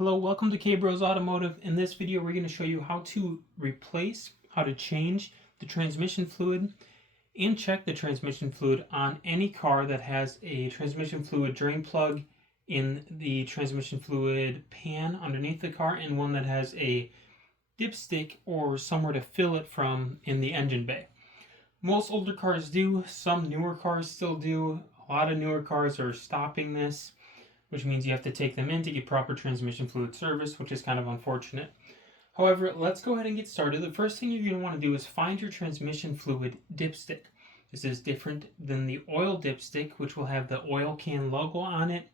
Hello, welcome to K-Bros Automotive. In this video, we're going to show you how to change the transmission fluid and check the transmission fluid on any car that has a transmission fluid drain plug in the transmission fluid pan underneath the car and one that has a dipstick or somewhere to fill it from in the engine bay. Most older cars do, some newer cars still do. A lot of newer cars are stopping this, which means you have to take them in to get proper transmission fluid service, which is kind of unfortunate. However, let's go ahead and get started. The first thing you're going to want to do is find your transmission fluid dipstick. This is different than the oil dipstick, which will have the oil can logo on it.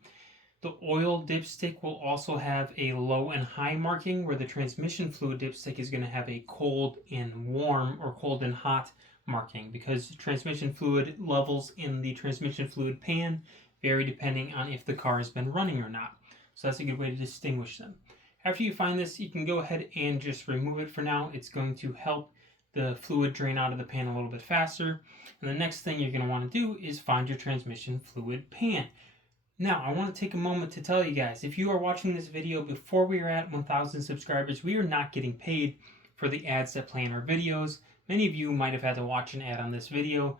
The oil dipstick will also have a low and high marking, where the transmission fluid dipstick is going to have a cold and warm or cold and hot marking, because transmission fluid levels in the transmission fluid pan vary depending on if the car has been running or not. So that's a good way to distinguish them. After you find this, you can go ahead and just remove it for now. It's going to help the fluid drain out of the pan a little bit faster. And the next thing you're going to want to do is find your transmission fluid pan. Now, I want to take a moment to tell you guys, if you are watching this video before we are at 1,000 subscribers, we are not getting paid for the ads that play in our videos. Many of you might have had to watch an ad on this video.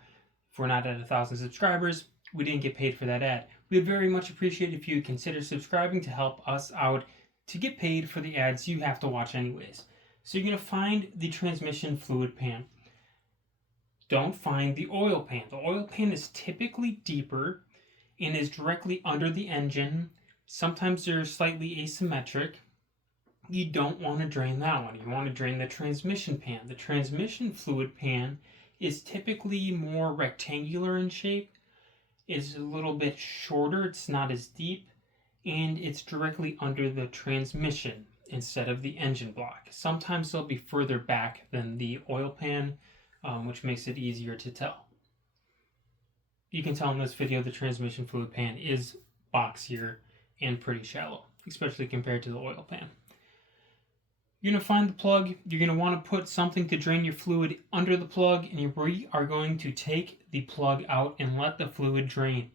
If we're not at 1,000 subscribers, we didn't get paid for that ad. We would very much appreciate if you consider subscribing to help us out to get paid for the ads you have to watch anyways. So you're going to find the transmission fluid pan. Don't find the oil pan. The oil pan is typically deeper and is directly under the engine. Sometimes they're slightly asymmetric. You don't want to drain that one. You want to drain the transmission pan. The transmission fluid pan is typically more rectangular in shape. It's a little bit shorter, it's not as deep, and it's directly under the transmission instead of the engine block. Sometimes they'll be further back than the oil pan, which makes it easier to tell. You can tell in this video the transmission fluid pan is boxier and pretty shallow, especially compared to the oil pan. You're going to find the plug. You're going to want to put something to drain your fluid under the plug, and we are going to take the plug out and let the fluid drain.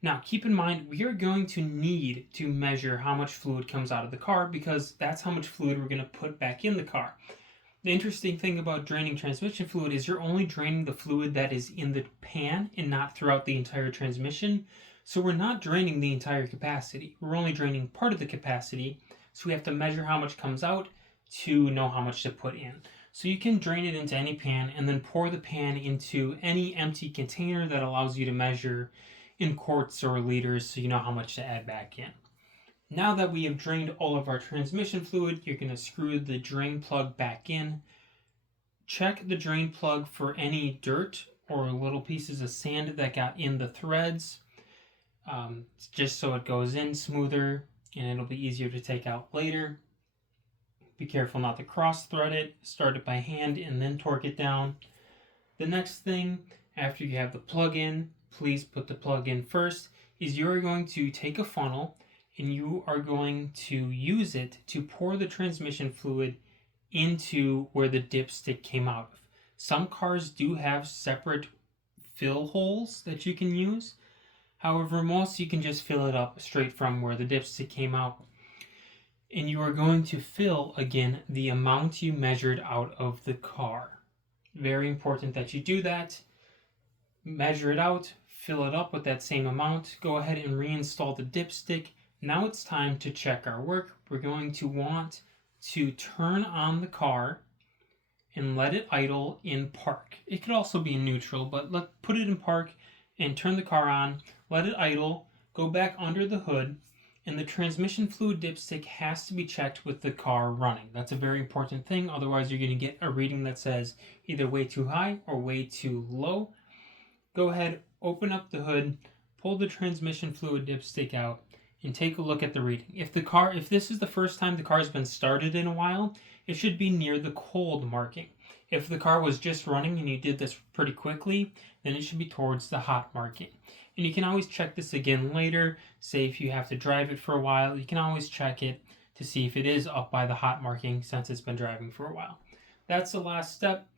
Now, keep in mind, we are going to need to measure how much fluid comes out of the car, because that's how much fluid we're going to put back in the car. The interesting thing about draining transmission fluid is you're only draining the fluid that is in the pan and not throughout the entire transmission. So we're not draining the entire capacity. We're only draining part of the capacity, so we have to measure how much comes out to know how much to put in. So you can drain it into any pan and then pour the pan into any empty container that allows you to measure in quarts or liters, so you know how much to add back in. Now that we have drained all of our transmission fluid, you're going to screw the drain plug back in. Check the drain plug for any dirt or little pieces of sand that got in the threads, just so it goes in smoother and it'll be easier to take out later. Be careful not to cross thread it. Start it by hand and then torque it down. The next thing, after you have the plug in, please put the plug in first, is you're going to take a funnel and you are going to use it to pour the transmission fluid into where the dipstick came out of. Some cars do have separate fill holes that you can use. However, most you can just fill it up straight from where the dipstick came out. And you are going to fill, again, the amount you measured out of the car. Very important that you do that. Measure it out, fill it up with that same amount. Go ahead and reinstall the dipstick. Now it's time to check our work. We're going to want to turn on the car and let it idle in park. It could also be in neutral, but put it in park and turn the car on. Let it idle. Go back under the hood. And the transmission fluid dipstick has to be checked with the car running. That's a very important thing. Otherwise, you're going to get a reading that says either way too high or way too low. Go ahead, open up the hood, pull the transmission fluid dipstick out, and take a look at the reading. If this is the first time the car has been started in a while, it should be near the cold marking. If the car was just running and you did this pretty quickly, then it should be towards the hot marking. And you can always check this again later. Say if you have to drive it for a while, you can always check it to see if it is up by the hot marking since it's been driving for a while. That's the last step.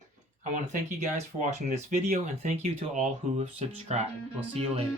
I want to thank you guys for watching this video, and thank you to all who have subscribed. We'll see you later.